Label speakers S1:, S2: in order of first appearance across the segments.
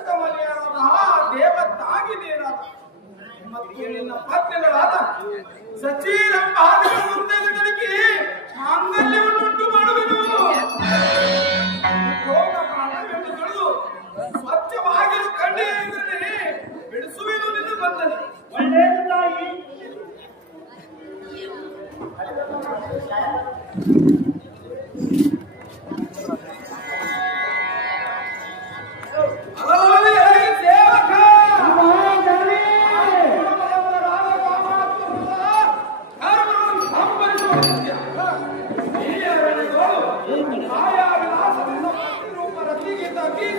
S1: ಅತ್ಯುತ್ತಮನೆಯಾದಂತಹ ದೇವತಾಗಿ ನೀನಾದ ಮತ್ತು ನಿನ್ನ ಪತ್ನಿಗಳಾದ ಸಚಿರಂಬ ಮುಂದೆಗಳಿಗೆ ಮಾಂಗಲ್ಯವನ್ನುಂಟು ಮಾಡುವೆನು. ಎಂದು ಸ್ವಚ್ಛವಾಗಿರು ಕಣ್ಣೀರಿನಲ್ಲಿ ಬಿಡಿಸುವೆನು ನಿನ್ನ ಬಂದನೆ
S2: ಒಳ್ಳೆಯದು ತಾಯಿ.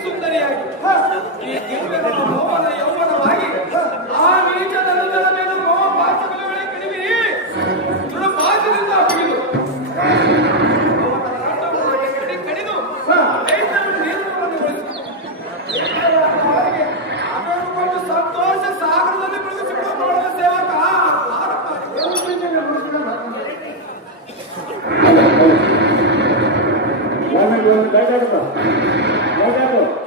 S1: ಸುಂದರಿಯಾಗಿ
S2: బయట బయట